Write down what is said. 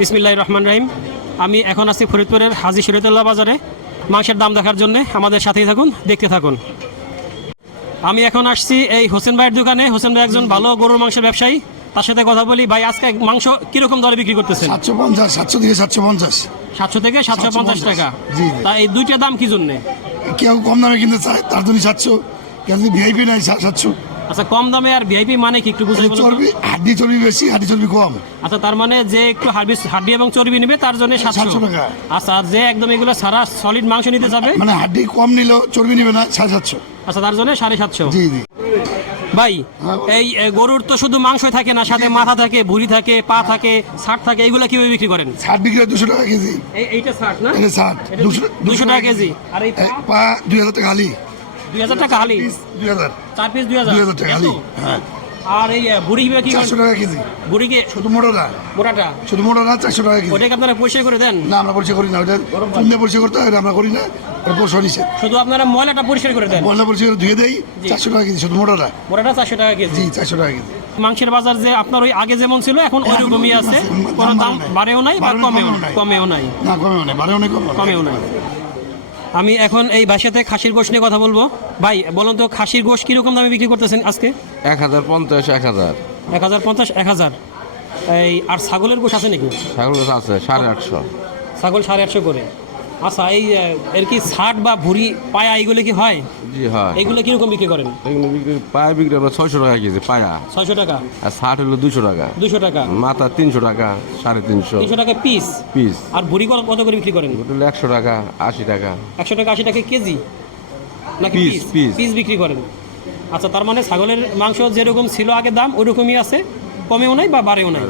বিসমিল্লাহ রহমান রহিম। আমি এখন আছি ফরিদপুরের হাজি শরীয়তুল্লাহ বাজারে। মাংসের দাম দেখার জন্য আমাদের সাথেই থাকুন দেখতে থাকুন। আমি এখন আসছি এই হোসেন ভাইয়ের দোকানে। হোসেন ভাই একজন ভালো গরুর মাংসের ব্যবসায়ী। তার সাথে কথা বলি ভাই আজকে মাংস কীরকম দরে বিক্রি করতেছেন? সাতশো পঞ্চাশ সাতশো থেকে সাতশো পঞ্চাশ। সাতশো থেকে সাতশো পঞ্চাশ টাকা। তা এই দুইটা দাম কি জন্যে? কেউ কম দামে কিনতে চায় তার জন্য সাতশো। কেউ যদি ভিআইপি নাই সাতশো। আচ্ছা কম দামে আর ভিআইপি মানে কি? একটু বুঝাই বলুন চর্বি হাড্ডি চর্বি বেশি হাড্ডি চর্বি কম। আচ্ছা তার মানে যে একটু হাড্ডি হাড্ডি এবং চর্বি নেবে তার জন্য সাতশো। 700 টাকা। আচ্ছা আর যে একদম এগুলো সারা সলিড মাংস নিতে যাবে? মানে হাড্ডি কম নিলেও চর্বি নেবে না সাড়ে সাতশো। আচ্ছা তার জন্য সাড়ে সাতশো। জি জি। ভাই হ্যাঁ। এই গরুর তো শুধু মাংসই থাকে না সাথে মাথা থাকে ভুঁড়ি থাকে পা থাকে ষাট থাকে এগুলো কীভাবে বিক্রি করেন? ষাট বিক্রি হয় দুশো টাকা কেজি। এই এইটা ষাট না? এটা ষাট দুশো টাকা কেজি। আর এই পা? দুই হাজার টাকা হালি দুই হাজার টাকা হালি। পিস দুই হাজার। চার পিস দুই হাজার। টাকা হালি। হ্যাঁ। আর এই বুড়ি কীভাবে কি চারশো টাকা কেজি। বুড়িকে শুধু মোটাটা। মোটাটা? শুধু মোটাটা চারশো টাকা কেজি। ওটাকে আপনারা পরিষ্কার করে দেন? না আমরা পরিচয় করি না। ওটা করতে হয় আমরা করি না। শুধু আপনারা ময়লাটা পরিষ্কার করে দেন? বললে পরিচয় করে ধুয়ে দেই চারশো টাকা কেজি শুধু মোটাটা। মোটাটা চারশো টাকা কেজি। জি চারশো টাকা কেজি। মাংসের বাজার যে আপনার ওই আগে যেমন ছিল এখন ওই রকমই আছে। কোনো দাম বাড়েও নাই বা কমেও কমেও নাই। না কমেও নেই। বারেও নেই। কমেও নেই। আমি এখন এই বাসাতে খাসির গোশ নিয়ে কথা বলব। ভাই বলুন তো খাসির গোশ কীরকম দামে বিক্রি করতেছেন আজকে? এক হাজার পঞ্চাশ এক হাজার। এক হাজার পঞ্চাশ এক হাজার। এই আর ছাগলের গোশ আছে নাকি? ছাগল আছে সাড়ে আটশো। ছাগল সাড়ে আটশো করে। আচ্ছা এই এর কি ষাট বা ভুড়ি পায়া এইগুলো কি হয়? জি হয়। এইগুলো কীরকম বিক্রি করেন? এগুলো বিক্রি পায়া বিক্রি আমরা ছয়শো টাকা কেজি পায়া। ছয়শো টাকা। আর ষাট হলো দুশো টাকা। দুশো টাকা। মাথা তিনশো টাকা সাড়ে তিনশো। তিনশো টাকা পিস পিস আর ভুড়ি কত করে বিক্রি করেন? একশো টাকা আশি টাকা। একশো টাকা আশি টাকা কেজি? নাকি Piece, পিস পিস বিক্রি করেন। আচ্ছা তার মানে ছাগলের মাংস যেরকম ছিল আগে দাম ওরকমই আছে? কমেও নাই বা বাড়েও নাই?